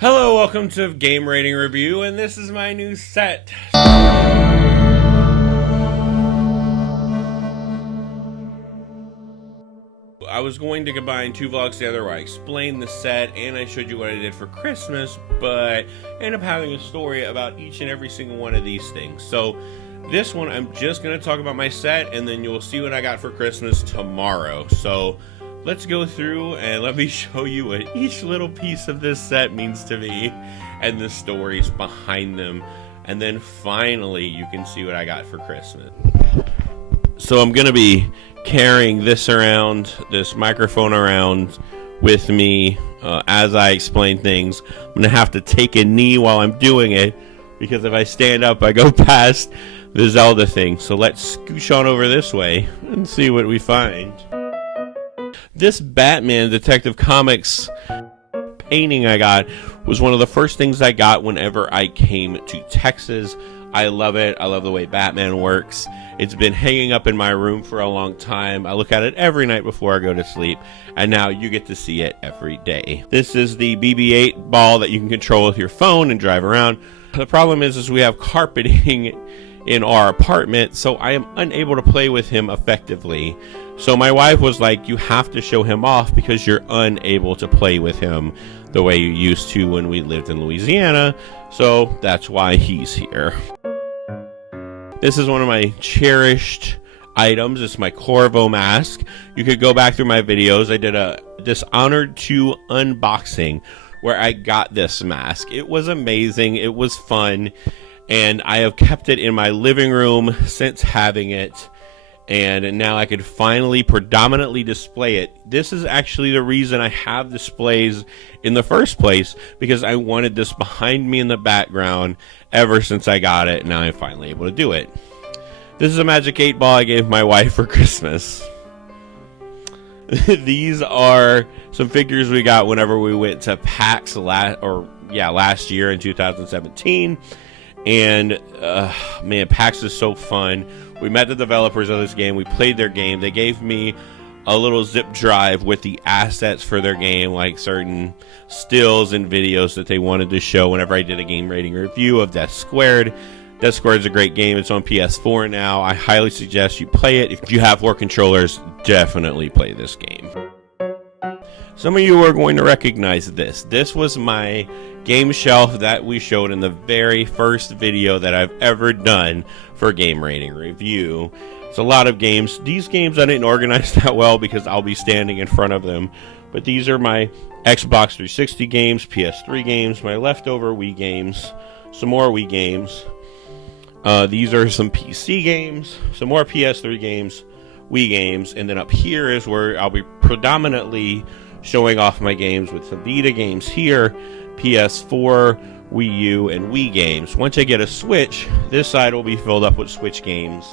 Hello, welcome to Game Rating Review, and this is my new set. I was going to combine two vlogs together where I explained the set and I showed you what I did for Christmas, but I ended up having a story about each and every single one of these things. So this one, I'm just going to talk about my set, and then you'll see what I got for Christmas tomorrow. So let's go through and let me show you what each little piece of this set means to me and the stories behind them. And then finally, you can see what I got for Christmas. So I'm going to be carrying this around, this microphone around with me as I explain things. I'm going to have to take a knee while I'm doing it, because if I stand up, I go past the Zelda thing. So let's scooch on over this way and see what we find. This Batman Detective Comics painting I got was one of the first things I got whenever I came to Texas. I love it. I love the way Batman works. It's been hanging up in my room for a long time. I look at it every night before I go to sleep, and now you get to see it every day. This is the BB-8 ball that you can control with your phone and drive around. The problem is we have carpeting in our apartment, so I am unable to play with him effectively. So my wife was like, you have to show him off because you're unable to play with him the way you used to when we lived in Louisiana. So that's why he's here. This is one of my cherished items. It's my Corvo mask. You could go back through my videos. I did a Dishonored 2 unboxing where I got this mask. It was amazing. It was fun. And I have kept it in my living room since having it. And now I could finally predominantly display it. This is actually the reason I have displays in the first place, because I wanted this behind me in the background ever since I got it. Now I'm finally able to do it. This is a Magic 8 ball I gave my wife for Christmas. These are some figures we got whenever we went to PAX last year in 2017. And man, PAX is so fun. We met the developers of this game. We played their game. They gave me a little zip drive with the assets for their game, like certain stills and videos that they wanted to show whenever I did a game rating review of Death Squared. Death Squared is a great game. It's on PS4 now. I highly suggest you play it. If you have 4 controllers, definitely play this game. Some of you are going to recognize this. This was my game shelf that we showed in the very first video that I've ever done for Game Rating Review. It's a lot of games. These games I didn't organize that well because I'll be standing in front of them. But these are my Xbox 360 games, PS3 games, my leftover Wii games, some more Wii games. These are some PC games, some more PS3 games, Wii games, and then up here is where I'll be predominantly showing off my games with some Vita games here, PS4, Wii U, and Wii games. Once I get a Switch, this side will be filled up with Switch games,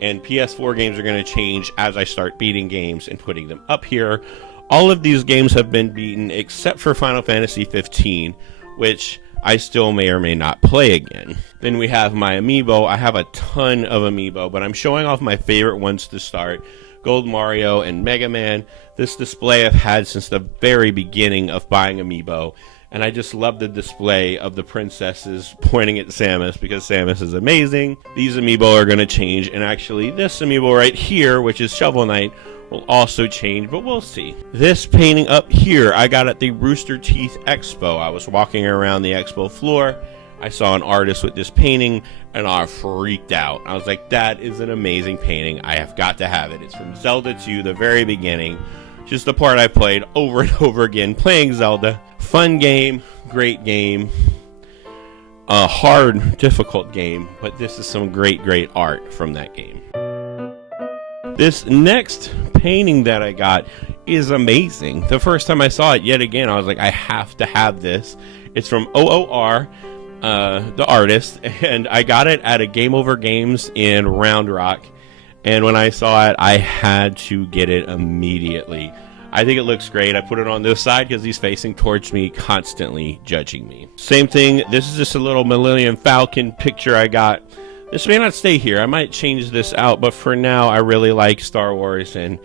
and PS4 games are going to change as I start beating games and putting them up here. All of these games have been beaten except for Final Fantasy 15, which I still may or may not play again. Then we have my Amiibo. I have a ton of Amiibo, but I'm showing off my favorite ones to start. Gold Mario and Mega Man. This display I've had since the very beginning of buying Amiibo, and I just love the display of the princesses pointing at Samus because Samus is amazing. These Amiibo are going to change, and actually this Amiibo right here, which is Shovel Knight, will also change, but we'll see. This painting up here I got at the Rooster Teeth Expo. I was walking around the expo floor. I saw an artist with this painting, and I freaked out. I was like, that is an amazing painting. I have got to have it. It's from Zelda 2, the very beginning. Just the part I played over and over again, playing Zelda. Fun game, great game. A hard, difficult game, but this is some great, great art from that game. This next painting that I got is amazing. The first time I saw it, yet again, I was like, I have to have this. It's from OOR. The artist, and I got it at a Game Over Games in Round Rock, and when I saw it, I had to get it immediately. I think it looks great. I put it on this side because he's facing towards me, constantly judging me. Same thing, this is just a little Millennium Falcon picture I got. This may not stay here. I might change this out, but for now, I really like Star Wars, and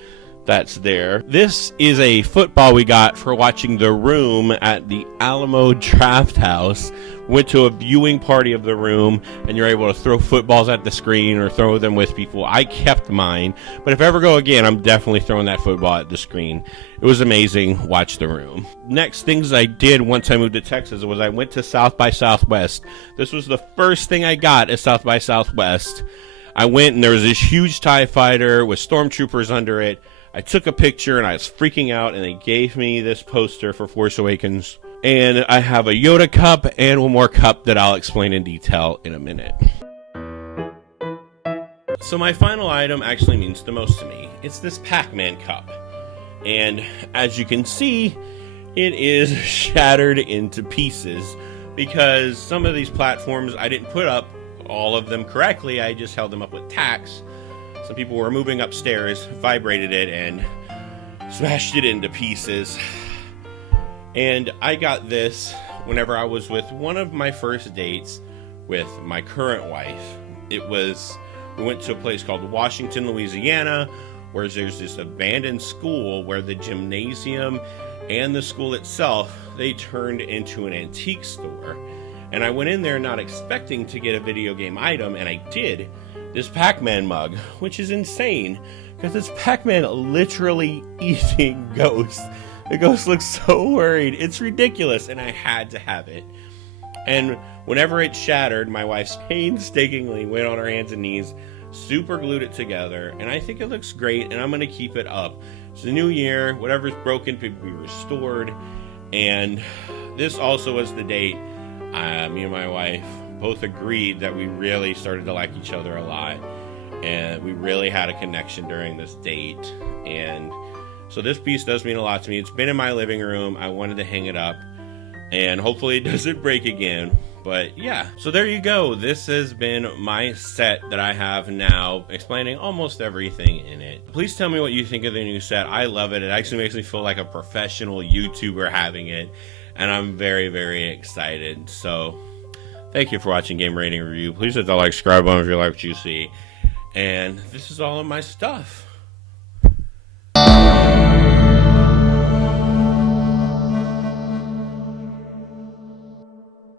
that's there. This is a football we got for watching The Room at the Alamo Draft House. Went to a viewing party of The Room, and you're able to throw footballs at the screen or throw them with people. I kept mine, but if I ever go again, I'm definitely throwing that football at the screen. It was amazing. Watch The Room. Next things I did once I moved to Texas was I went to South by Southwest. This was the first thing I got at South by Southwest. I went, and there was this huge TIE fighter with stormtroopers under it. I took a picture, and I was freaking out, and they gave me this poster for Force Awakens. And I have a Yoda cup and one more cup that I'll explain in detail in a minute. So my final item actually means the most to me. It's this Pac-Man cup. And as you can see, it is shattered into pieces because some of these platforms I didn't put up all of them correctly. I just held them up with tacks. Some people were moving upstairs, vibrated it, and smashed it into pieces. And I got this whenever I was with one of my first dates with my current wife. We went to a place called Washington, Louisiana, where there's this abandoned school where the gymnasium and the school itself, they turned into an antique store. And I went in there not expecting to get a video game item, and I did. This Pac-Man mug, which is insane, because it's Pac-Man literally eating Ghost. The Ghost looks so worried. It's ridiculous, and I had to have it. And whenever it shattered, my wife painstakingly went on her hands and knees, super glued it together, and I think it looks great, and I'm going to keep it up. It's the new year. Whatever's broken can be restored, and this also was the date me and my wife both agreed that we really started to like each other a lot, and we really had a connection during this date. And so this piece does mean a lot to me. It's been in my living room. I wanted to hang it up, and hopefully it doesn't break again. But yeah, so there you go. This has been my set that I have now, explaining almost everything in it. Please tell me what you think of the new set. I love it. It actually makes me feel like a professional YouTuber having it, and I'm very, very excited. So thank you for watching Game Rating Review. Please hit the like, subscribe button if you like what you see. And this is all of my stuff.